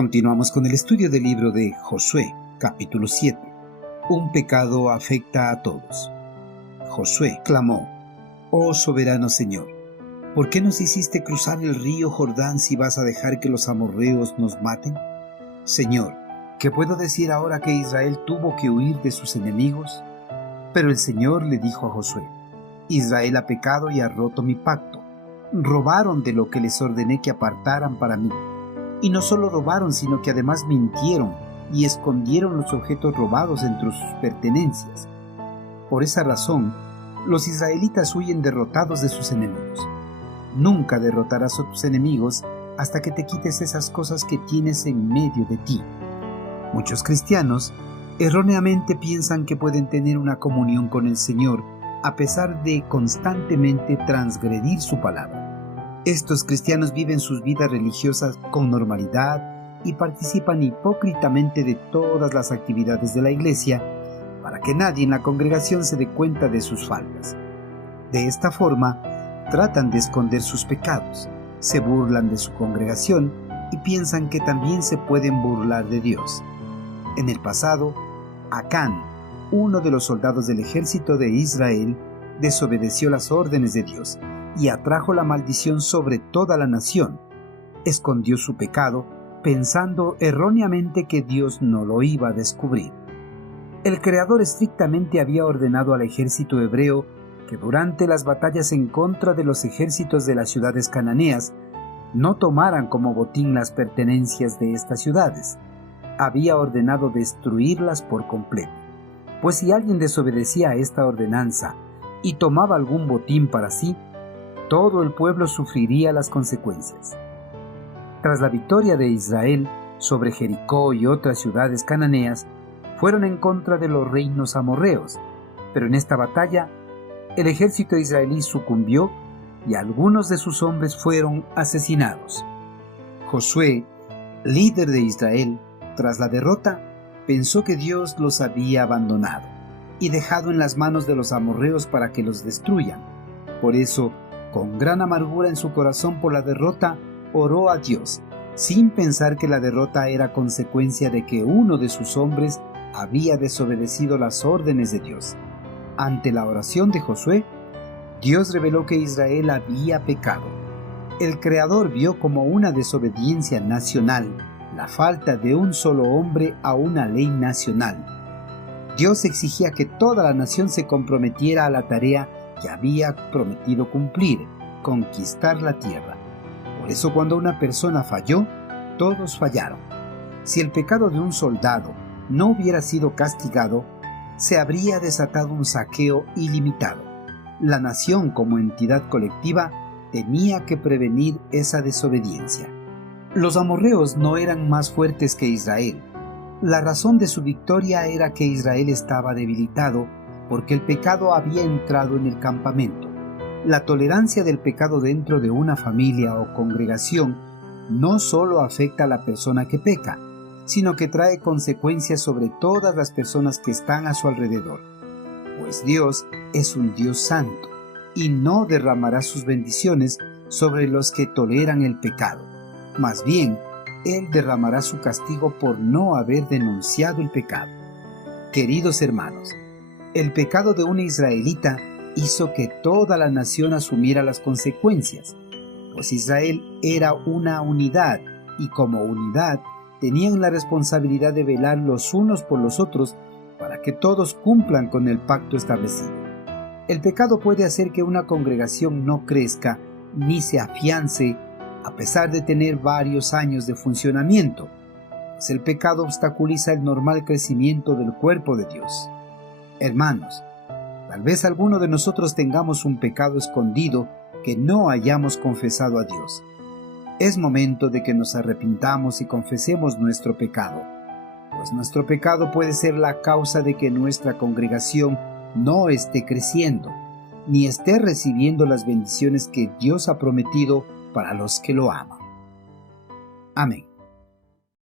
Continuamos con el estudio del libro de Josué, capítulo 7. Un pecado afecta a todos. Josué clamó: «Oh soberano Señor, ¿por qué nos hiciste cruzar el río Jordán si vas a dejar que los amorreos nos maten? Señor, ¿qué puedo decir ahora que Israel tuvo que huir de sus enemigos?» Pero el Señor le dijo a Josué: «Israel ha pecado y ha roto mi pacto. Robaron de lo que les ordené que apartaran para mí. Y no solo robaron, sino que además mintieron y escondieron los objetos robados entre sus pertenencias. Por esa razón, los israelitas huyen derrotados de sus enemigos. Nunca derrotarás a tus enemigos hasta que te quites esas cosas que tienes en medio de ti». Muchos cristianos erróneamente piensan que pueden tener una comunión con el Señor a pesar de constantemente transgredir su palabra. Estos cristianos viven sus vidas religiosas con normalidad y participan hipócritamente de todas las actividades de la iglesia para que nadie en la congregación se dé cuenta de sus faltas. De esta forma, tratan de esconder sus pecados, se burlan de su congregación y piensan que también se pueden burlar de Dios. En el pasado, Acán, uno de los soldados del ejército de Israel, desobedeció las órdenes de Dios y atrajo la maldición sobre toda la nación. Escondió su pecado, pensando erróneamente que Dios no lo iba a descubrir. El Creador estrictamente había ordenado al ejército hebreo que durante las batallas en contra de los ejércitos de las ciudades cananeas no tomaran como botín las pertenencias de estas ciudades. Había ordenado destruirlas por completo, pues si alguien desobedecía a esta ordenanza y tomaba algún botín para sí, todo el pueblo sufriría las consecuencias. Tras la victoria de Israel sobre Jericó y otras ciudades cananeas, fueron en contra de los reinos amorreos, pero en esta batalla el ejército israelí sucumbió y algunos de sus hombres fueron asesinados. Josué, líder de Israel, tras la derrota, pensó que Dios los había abandonado y dejado en las manos de los amorreos para que los destruyan. Por eso, con gran amargura en su corazón por la derrota, oró a Dios, sin pensar que la derrota era consecuencia de que uno de sus hombres había desobedecido las órdenes de Dios. Ante la oración de Josué, Dios reveló que Israel había pecado. El Creador vio como una desobediencia nacional la falta de un solo hombre a una ley nacional. Dios exigía que toda la nación se comprometiera a la tarea que había prometido cumplir: conquistar la tierra. Por eso, cuando una persona falló, todos fallaron. Si el pecado de un soldado no hubiera sido castigado, se habría desatado un saqueo ilimitado. La nación, como entidad colectiva, tenía que prevenir esa desobediencia. Los amorreos no eran más fuertes que Israel. La razón de su victoria era que Israel estaba debilitado porque el pecado había entrado en el campamento. La tolerancia del pecado dentro de una familia o congregación no solo afecta a la persona que peca, sino que trae consecuencias sobre todas las personas que están a su alrededor. Pues Dios es un Dios santo y no derramará sus bendiciones sobre los que toleran el pecado. Más bien, Él derramará su castigo por no haber denunciado el pecado. Queridos hermanos, el pecado de un israelita hizo que toda la nación asumiera las consecuencias, pues Israel era una unidad y como unidad tenían la responsabilidad de velar los unos por los otros para que todos cumplan con el pacto establecido. El pecado puede hacer que una congregación no crezca ni se afiance a pesar de tener varios años de funcionamiento, pues el pecado obstaculiza el normal crecimiento del cuerpo de Dios. Hermanos, tal vez alguno de nosotros tengamos un pecado escondido que no hayamos confesado a Dios. Es momento de que nos arrepintamos y confesemos nuestro pecado, pues nuestro pecado puede ser la causa de que nuestra congregación no esté creciendo, ni esté recibiendo las bendiciones que Dios ha prometido para los que lo aman. Amén.